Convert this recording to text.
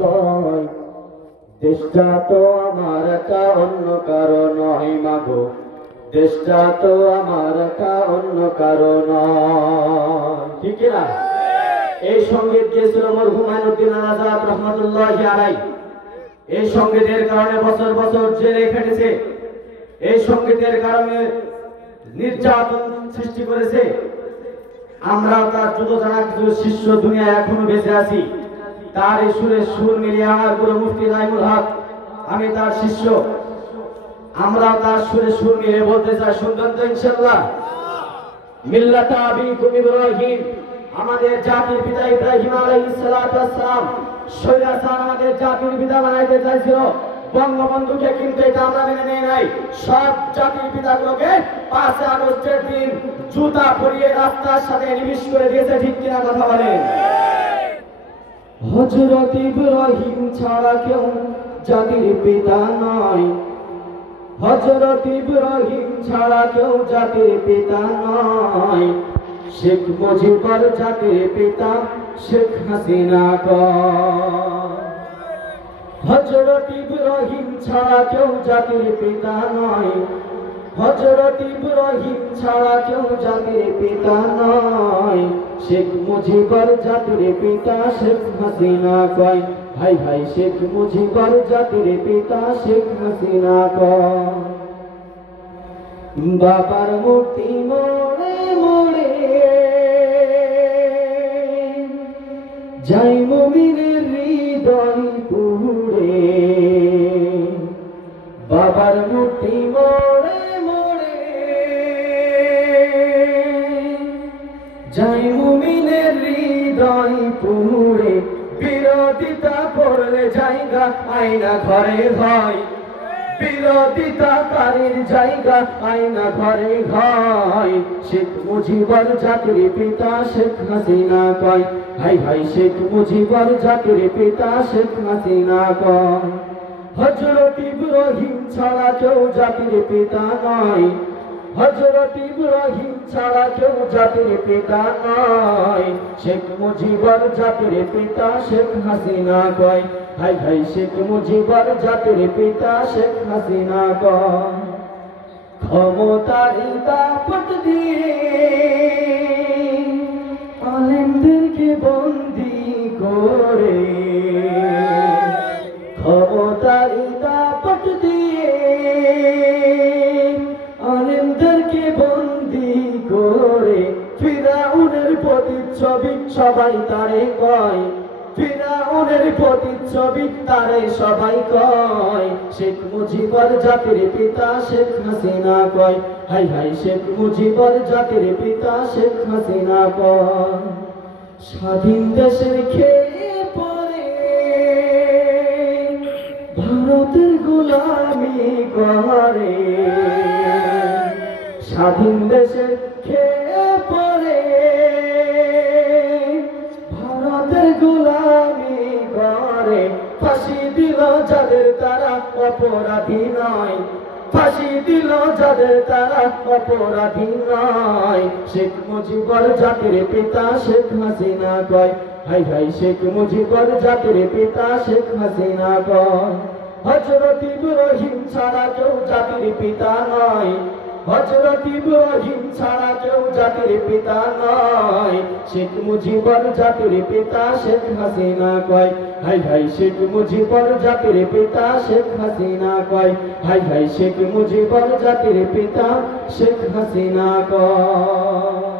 কয় দেশটা তো আমার একা অন্য কারো নয় মাগো, দেশটা তো আমার একা অন্য কারো নয়। ঠিক না? এই সঙ্গীত গিয়েছিল মরহুম আইনুদ্দিন আজাদ রহমতুল্লাহি আলাইহি। এই সঙ্গীতের কারণে বছর বছর জেলে খেটেছে, এই সঙ্গীতের কারণে নির্যাতন সৃষ্টি করেছে। আমরা তার যত জানা কিছু শিষ্য দুনিয়ায় এখনো বেঁচে আছি। তার এই সুরে সুর মিলিয়ে আমার গুরু মুফতি নাইমুল হক, আমি তার শিষ্য, আমরা তার সুরে সুর মিলিয়ে বলতে চাই, শুনবেন তো ইনশাআল্লাহ? মিল্লাতা আবিকুম ইব্রাহিম, আমাদের জাতির পিতা ইব্রাহিম আলাইহিস সালাতু ওয়াস সালাম শৈলাচার আমাদের জাতির পিতা বানাইতে চাইছিল বঙ্গবন্ধুকে, কিন্তু এটা আমরা মেনে নেই নাই। সব জাতির পিতাগুলোকে 5 আগস্টের দিন জুতা পরিয়ে রাস্তার সাথে নিবিশ করে দিয়েছে। ঠিক কিনা কথা বলেন? হযরত ইব্রাহিম ছাড়া কেউ জাতির পিতা নয়, হযরত ইব্রাহিম ছাড়া কেউ জাতির পিতা নয়। শেখ মুজিবুর জাতির পিতা শেখ হাসিনা কয়। হযরত ইব্রাহিম ছাড়া কেউ জাতির পিতা নয়, হযরত ইব্রাহিম ছাড়া কেউ জাতির পিতা নয়। শেখ মুজিবুর জাতির পিতা শেখ হাসিনা কয়। ভাই ভাই শেখ মুজিবুর জাতির পিতা শেখ হাসিনা কয়। বাবার মূর্তি মোড়ে মোড়ে যাই মুমিনের হৃদয় পুড়ে, বাবার মূর্তি মোড়ে মোড়ে যাই মুমিনের হৃদয় পুড়ে। বিরোধিতা করলে জায়গা আয়না ঘরে হয়, বিরোধিতাকারীর জায়গা আয়না ঘরে হয়। শেখ মুজিবুর জাতির পিতা শেখ হাসিনা কয়। ভাই ভাই শেখ মুজিবুর জাতির পিতা শেখ হাসিনা কয়। হযরত ইব্রাহিম ছাড়া কেউ জাতির পিতা নয়, হযরত ইব্রাহিম ছাড়া কেউ জাতির পিতা নয়। শেখ মুজিবুর জাতির পিতা শেখ হাসিনা কয়। ভাই ভাই শেখ মুজিবুর জাতির পিতা শেখ হাসিনা কয়। ক্ষমতার দাপট দিয়ে আলেমদেরকে বন্দী করে, ক্ষমতার দাপট দিয়ে আলেমদেরকে বন্দী করে। ফিরাউনের প্রতিচ্ছবি সবাই তারে কয়, ফিরাউনের প্রতিচ্ছবি তারে সবাই কয়। শেখ মুজিবুর জাতির পিতা শেখ হাসিনা কয়। হাই হাই শেখ মুজিবুর জাতির পিতা শেখ হাসিনা কয়। স্বাধীন দেশের খেয়ে পরে ভারতের গোলামি করে, স্বাধীন দেশের খেয়ে পরে ভারতের গোলামি করে। ফাঁসি দিল যাদের তারা অপরাধী নয়, ফাঁসি দিল যাদের তারা অপরাধী নয়। শেখ মুজিবুর জাতির পিতা শেখ হাসিনা কয়। হাই হাই শেখ মুজিবুর জাতির পিতা শেখ হাসিনা কয়। হযরত ইব্রাহিম ছাড়া কেউ জাতির পিতা নয়, হযরত ইব্রাহিম ছাড়া কেউ জাতির পিতা নয়। শেখ মুজিবুর জাতির পিতা শেখ হাসিনা কয়। হাই হাই শেখ মুজিবুর জাতির পিতা শেখ হাসিনা কয়। হাই হাই শেখ মুজিবুর জাতির পিতা শেখ হাসিনা কয়।